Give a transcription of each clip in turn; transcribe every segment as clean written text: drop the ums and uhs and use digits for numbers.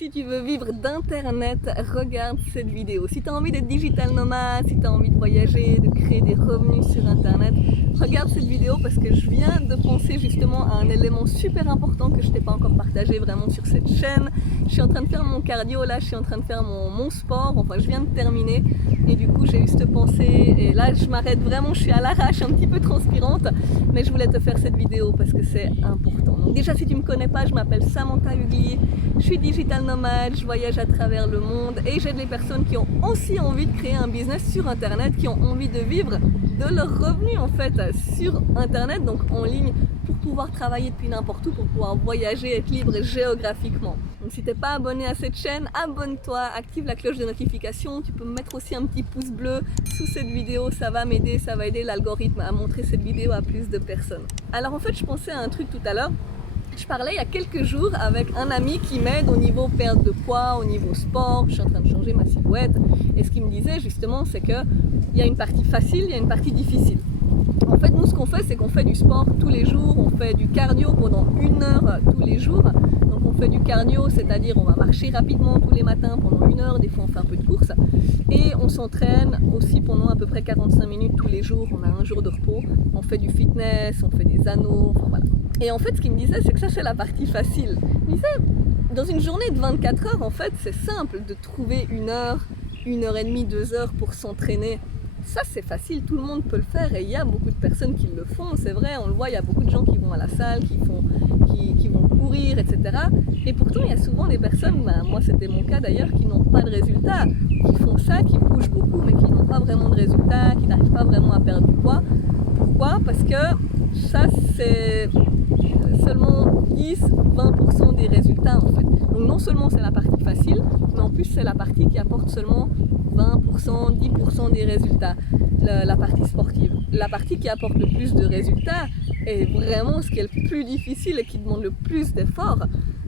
Si tu veux vivre d'internet, regarde cette vidéo. Si tu as envie d'être digital nomade, si tu as envie de voyager, de créer des revenus sur internet, regarde cette vidéo parce que je viens de penser justement à un élément super important que je t'ai pas encore partagé vraiment sur cette chaîne. Je suis en train de faire mon cardio là, je suis en train de faire mon sport, enfin je viens de terminer et du coup j'ai eu cette pensée et là je m'arrête vraiment, je suis à l'arrache, un petit peu transpirante, mais je voulais te faire cette vidéo parce que c'est important. Donc déjà si tu me connais pas, je m'appelle Samantha Hugli, je suis digital nomade, je voyage à travers le monde et j'aide les personnes qui ont aussi envie de créer un business sur internet, qui ont envie de vivre de leurs revenus en fait sur internet, donc en ligne, pour pouvoir travailler depuis n'importe où, pour pouvoir voyager, être libre géographiquement. Donc si tu n'es pas abonné à cette chaîne, abonne-toi, active la cloche de notification, tu peux me mettre aussi un petit pouce bleu sous cette vidéo, ça va m'aider, ça va aider l'algorithme à montrer cette vidéo à plus de personnes. Alors en fait je pensais à un truc tout à l'heure. Je parlais il y a quelques jours avec un ami qui m'aide au niveau perte de poids, au niveau sport, je suis en train de changer ma silhouette et ce qu'il me disait justement c'est qu'il y a une partie facile, il y a une partie difficile. En fait nous ce qu'on fait c'est qu'on fait du sport tous les jours, on fait du cardio pendant 1 heure tous les jours. Donc on fait du cardio, c'est-à-dire on va marcher rapidement tous les matins pendant 1 heure, des fois on fait un peu de course et on s'entraîne aussi pendant à peu près 45 minutes tous les jours, on a un jour de repos, on fait du fitness, on fait des anneaux, enfin voilà. Et en fait, ce qu'il me disait, c'est que ça, c'est la partie facile. Il me disait, dans une journée de 24 heures, en fait, c'est simple de trouver 1 heure, 1 heure et demie, 2 heures pour s'entraîner. Ça, c'est facile, tout le monde peut le faire et il y a beaucoup de personnes qui le font, c'est vrai, on le voit, il y a beaucoup de gens qui vont à la salle, qui vont courir, etc. Et pourtant, il y a souvent des personnes, moi c'était mon cas d'ailleurs, qui n'ont pas de résultats, qui font ça, qui bougent beaucoup, mais qui n'ont pas vraiment de résultats, qui n'arrivent pas vraiment à perdre du poids. Pourquoi ? Parce que ça, c'est seulement 10-20% des résultats en fait. Donc non seulement c'est la partie facile, mais en plus c'est la partie qui apporte seulement 20%, 10% des résultats, la partie sportive. La partie qui apporte le plus de résultats est vraiment ce qui est le plus difficile et qui demande le plus d'efforts.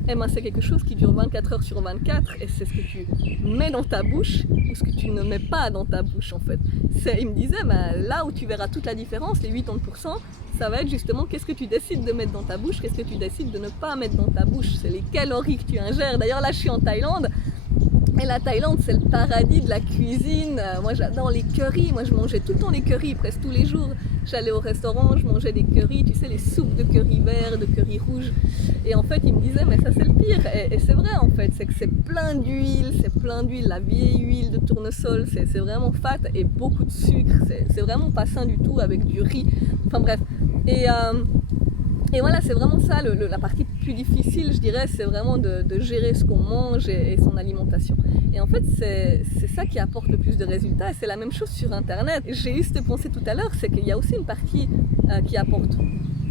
Et ben c'est quelque chose qui dure 24 heures sur 24 et c'est ce que tu mets dans ta bouche ou ce que tu ne mets pas dans ta bouche en fait. Il me disait, là où tu verras toute la différence, les 80%, ça va être justement qu'est-ce que tu décides de mettre dans ta bouche, qu'est-ce que tu décides de ne pas mettre dans ta bouche. C'est les calories que tu ingères. D'ailleurs là je suis en Thaïlande. Et la Thaïlande, c'est le paradis de la cuisine. Moi, j'adore les currys. Moi, je mangeais tout le temps les currys, presque tous les jours. J'allais au restaurant, je mangeais des currys, tu sais, les soupes de curry vert, de curry rouge. Et en fait, il me disait, mais ça, c'est le pire. Et c'est vrai, en fait, c'est que c'est plein d'huile, la vieille huile de tournesol, c'est vraiment fat et beaucoup de sucre. C'est vraiment pas sain du tout avec du riz. Enfin bref. Et voilà, c'est vraiment ça, la partie plus difficile, je dirais, c'est vraiment de gérer ce qu'on mange et son alimentation. Et en fait, c'est ça qui apporte le plus de résultats. Et c'est la même chose sur Internet. J'ai eu cette pensée tout à l'heure, c'est qu'il y a aussi une partie qui apporte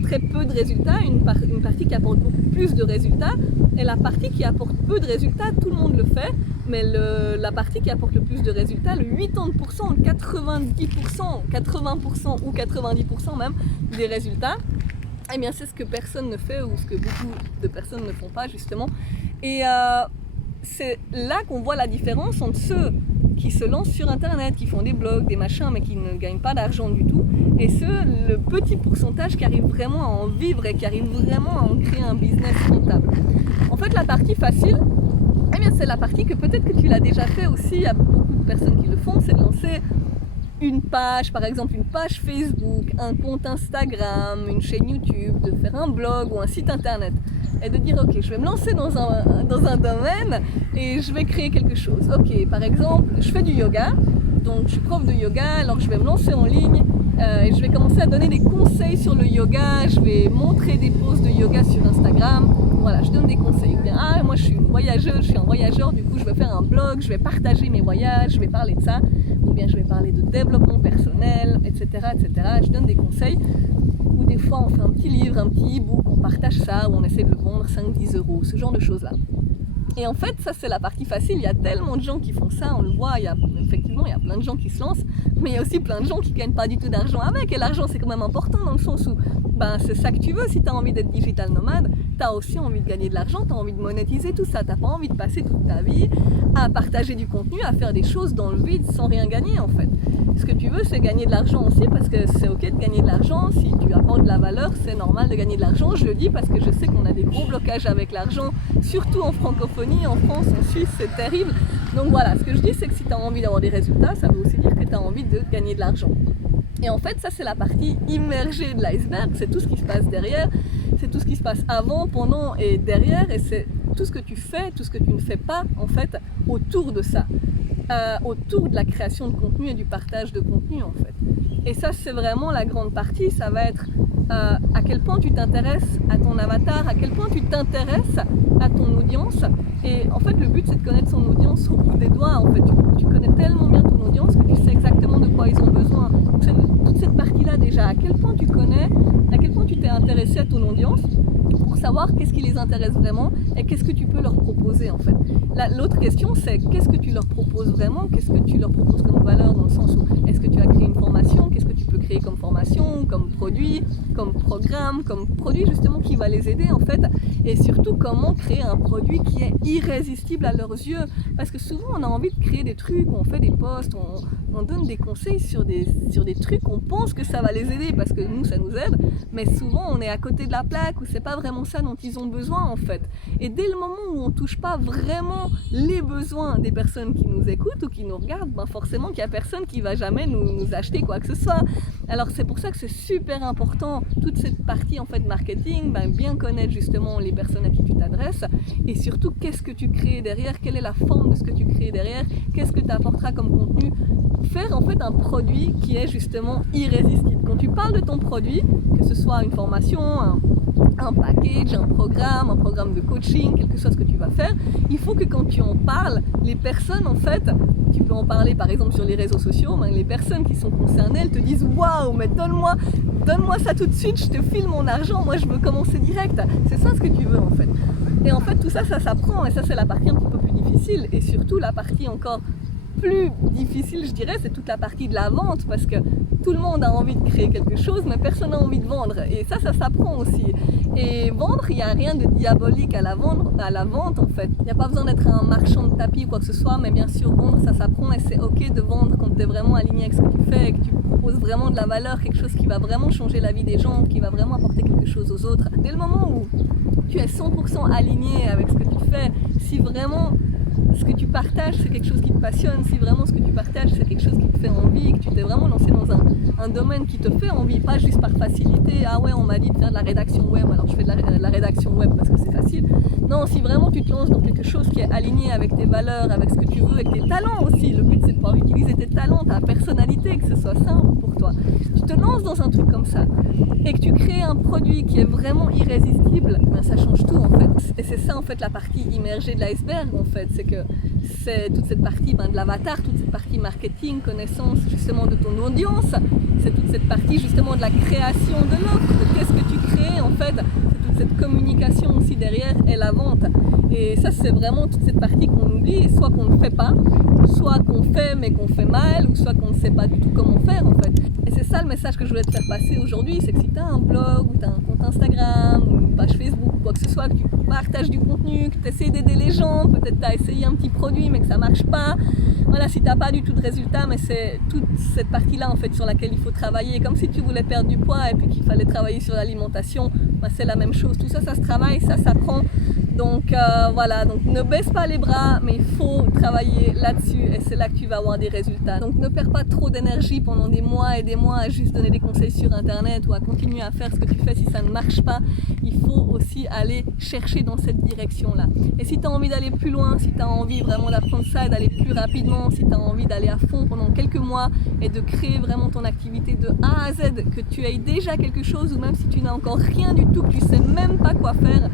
très peu de résultats, une partie qui apporte beaucoup plus de résultats. Et la partie qui apporte peu de résultats, tout le monde le fait. Mais la partie qui apporte le plus de résultats, le 80%, 90%, 80% ou 90% même des résultats, eh bien c'est ce que personne ne fait ou ce que beaucoup de personnes ne font pas justement. Et c'est là qu'on voit la différence entre ceux qui se lancent sur internet, qui font des blogs, des machins mais qui ne gagnent pas d'argent du tout, et le petit pourcentage qui arrive vraiment à en vivre et qui arrive vraiment à en créer un business rentable. En fait la partie facile, eh bien c'est la partie que peut-être que tu l'as déjà fait aussi, il y a beaucoup de personnes qui le font, c'est de lancer une page, par exemple une page Facebook, un compte Instagram, une chaîne YouTube, de faire un blog ou un site internet et de dire ok, je vais me lancer dans un domaine et je vais créer quelque chose. Ok, par exemple, je fais du yoga, donc je suis prof de yoga, alors je vais me lancer en ligne et je vais commencer à donner des conseils sur le yoga, je vais montrer des poses de yoga sur Instagram, voilà, je donne des conseils. Ou bien, moi je suis une voyageuse, je suis un voyageur, du coup je vais faire un blog, je vais partager mes voyages, je vais parler de ça. Ou bien je vais parler de développement personnel, etc., etc. Je donne des conseils. Ou des fois on fait un petit livre, un petit e-book, on partage ça, ou on essaie de le vendre 5-10 euros, ce genre de choses-là. Et en fait, ça c'est la partie facile, il y a tellement de gens qui font ça, on le voit, effectivement il y a plein de gens qui se lancent, mais il y a aussi plein de gens qui ne gagnent pas du tout d'argent avec, et l'argent c'est quand même important dans le sens où c'est ça que tu veux, si tu as envie d'être digital nomade, tu as aussi envie de gagner de l'argent, tu as envie de monétiser tout ça, tu n'as pas envie de passer toute ta vie à partager du contenu, à faire des choses dans le vide sans rien gagner en fait. Ce que tu veux, c'est gagner de l'argent aussi, parce que c'est ok de gagner de l'argent. Si tu apportes de la valeur, c'est normal de gagner de l'argent. Je le dis parce que je sais qu'on a des gros blocages avec l'argent, surtout en francophonie, en France, en Suisse, c'est terrible. Donc voilà, ce que je dis, c'est que si tu as envie d'avoir des résultats, ça veut aussi dire que tu as envie de gagner de l'argent. Et en fait, ça c'est la partie immergée de l'iceberg, c'est tout ce qui se passe derrière, c'est tout ce qui se passe avant, pendant et derrière, et c'est tout ce que tu fais, tout ce que tu ne fais pas, en fait, autour de ça, autour de la création de contenu et du partage de contenu, en fait. Et ça, c'est vraiment la grande partie, ça va être à quel point tu t'intéresses à ton avatar, à quel point tu t'intéresses à ton audience. Et en fait, le but, c'est de connaître son audience au bout des doigts. En fait, tu connais tellement bien ton audience que tu sais exactement de quoi ils ont besoin. C'est toute cette partie-là déjà, à quel point tu connais, à quel point tu t'es intéressé à ton audience pour savoir qu'est-ce qui les intéresse vraiment et qu'est-ce que tu peux leur proposer en fait. L'autre question, c'est qu'est-ce que tu leur proposes vraiment, qu'est-ce que tu leur proposes comme valeur, dans le sens où est-ce que tu as créé une formation, qu'est-ce que tu peux créer comme formation, comme produit, comme programme, comme produit justement qui va les aider en fait, et surtout comment créer un produit qui est irrésistible à leurs yeux, parce que souvent on a envie de créer des trucs, on fait des posts, on donne des conseils sur des trucs, on pense que ça va les aider parce que nous ça nous aide, mais souvent on est à côté de la plaque ou c'est pas vraiment ça dont ils ont besoin en fait. Et dès le moment où on touche pas vraiment les besoins des personnes qui nous écoutent ou qui nous regardent, ben forcément qu'il y a personne qui va jamais nous acheter quoi que ce soit. Alors c'est pour ça que c'est super important toute cette partie en fait marketing, ben, bien connaître justement les personnes à qui tu t'adresses et surtout qu'est-ce que tu crées derrière, quelle est la forme de ce que tu crées derrière, qu'est-ce que tu apporteras comme contenu. Faire en fait un produit qui est justement irrésistible. Quand tu parles de ton produit, que ce soit une formation, un package, un programme de coaching, quel que soit ce que tu vas faire, il faut que quand tu en parles, les personnes en fait, tu peux en parler par exemple sur les réseaux sociaux, mais les personnes qui sont concernées, elles te disent waouh, mais donne-moi ça tout de suite, je te file mon argent, moi je veux commencer direct. C'est ça ce que tu veux en fait. Et en fait tout ça, ça s'apprend et ça c'est la partie un petit peu plus difficile et surtout la partie encore plus difficile, je dirais, c'est toute la partie de la vente parce que tout le monde a envie de créer quelque chose, mais personne n'a envie de vendre. Et ça s'apprend aussi. Et vendre, il n'y a rien de diabolique à la vente en fait. Il n'y a pas besoin d'être un marchand de tapis ou quoi que ce soit, mais bien sûr, vendre, ça s'apprend et c'est ok de vendre quand tu es vraiment aligné avec ce que tu fais et que tu proposes vraiment de la valeur, quelque chose qui va vraiment changer la vie des gens, qui va vraiment apporter quelque chose aux autres. Dès le moment où tu es 100% aligné avec ce que tu fais, si vraiment ce que tu partages c'est quelque chose qui te passionne, si vraiment ce que tu partages c'est quelque chose qui te fait envie, que tu t'es vraiment lancé dans un domaine qui te fait envie, pas juste par facilité, ah ouais on m'a dit de faire de la rédaction web alors je fais de la rédaction web parce que c'est facile. Non, si vraiment tu te lances dans quelque chose qui est aligné avec tes valeurs, avec ce que tu veux, avec tes talents aussi, le but c'est de pouvoir utiliser tes talents, ta personnalité, que ce soit simple pour toi. Tu te lances dans un truc comme ça et que tu crées un produit qui est vraiment irrésistible, ben ça change tout en fait. Et c'est ça en fait la partie immergée de l'iceberg en fait, c'est que c'est toute cette partie de l'avatar, toute cette partie marketing, connaissance justement de ton audience, c'est toute cette partie justement de la création de l'offre, de qu'est-ce que tu crées en fait, c'est toute cette communication aussi derrière et la vente. Et ça c'est vraiment toute cette partie qu'on oublie, soit qu'on ne fait pas, soit qu'on fait mais qu'on fait mal, ou soit qu'on ne sait pas du tout comment faire en fait. Et c'est ça le message que je voulais te faire passer aujourd'hui, c'est que si tu as un blog, ou tu as un compte Instagram, ou une page Facebook, ou quoi que ce soit, que tu partages du contenu, que tu essaies d'aider les gens, peut-être tu as essayé un petit produit mais que ça marche pas, voilà, si tu n'as pas du tout de résultat, mais c'est toute cette partie-là en fait sur laquelle il faut travailler, comme si tu voulais perdre du poids et puis qu'il fallait travailler sur l'alimentation, ben, c'est la même chose, tout ça, ça se travaille, ça s'apprend. Donc voilà, donc ne baisse pas les bras, mais il faut travailler là-dessus et c'est là que tu vas avoir des résultats. Donc ne perds pas trop d'énergie pendant des mois et des mois à juste donner des conseils sur internet ou à continuer à faire ce que tu fais si ça ne marche pas. Il faut aussi aller chercher dans cette direction-là. Et si tu as envie d'aller plus loin, si tu as envie vraiment d'apprendre ça et d'aller plus rapidement, si tu as envie d'aller à fond pendant quelques mois et de créer vraiment ton activité de A à Z, que tu aies déjà quelque chose ou même si tu n'as encore rien du tout, que tu sais même pas quoi faire,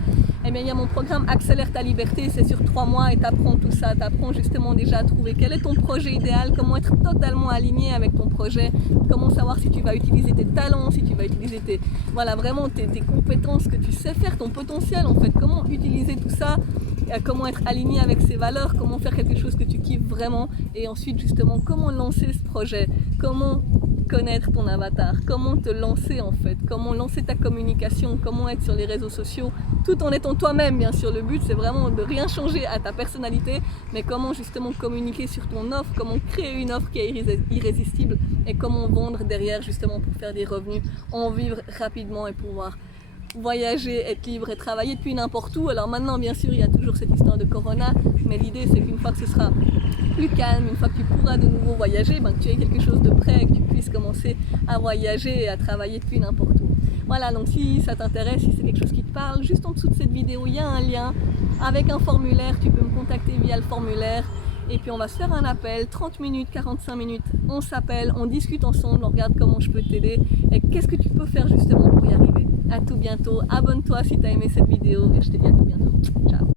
eh bien il y a mon programme Accélère ta liberté, c'est sur 3 mois et tu apprends tout ça, tu apprends justement déjà à trouver quel est ton projet idéal, comment être totalement aligné avec ton projet, comment savoir si tu vas utiliser tes talents, si tu vas utiliser vraiment tes compétences que tu sais faire, ton potentiel en fait, comment utiliser tout ça, comment être aligné avec ses valeurs, comment faire quelque chose que tu kiffes vraiment et ensuite justement comment lancer ce projet, comment connaître ton avatar, comment te lancer en fait, comment lancer ta communication, comment être sur les réseaux sociaux, tout en étant toi-même bien sûr. Le but c'est vraiment de rien changer à ta personnalité, mais comment justement communiquer sur ton offre, comment créer une offre qui est irrésistible et comment vendre derrière justement pour faire des revenus, en vivre rapidement et pouvoir voyager, être libre et travailler depuis n'importe où. Alors maintenant bien sûr il y a toujours cette histoire de corona, mais l'idée c'est qu'une fois que ce sera plus calme, une fois que tu pourras de nouveau voyager, que tu aies quelque chose de prêt et que tu puisses commencer à voyager et à travailler depuis n'importe où. Voilà, donc si ça t'intéresse, si c'est quelque chose qui te parle, juste en dessous de cette vidéo il y a un lien avec un formulaire, tu peux me contacter via le formulaire. Et puis on va se faire un appel, 30 minutes, 45 minutes, on s'appelle, on discute ensemble, on regarde comment je peux t'aider et qu'est-ce que tu peux faire justement pour y arriver. À tout bientôt, abonne-toi si tu as aimé cette vidéo et je te dis à tout bientôt. Ciao.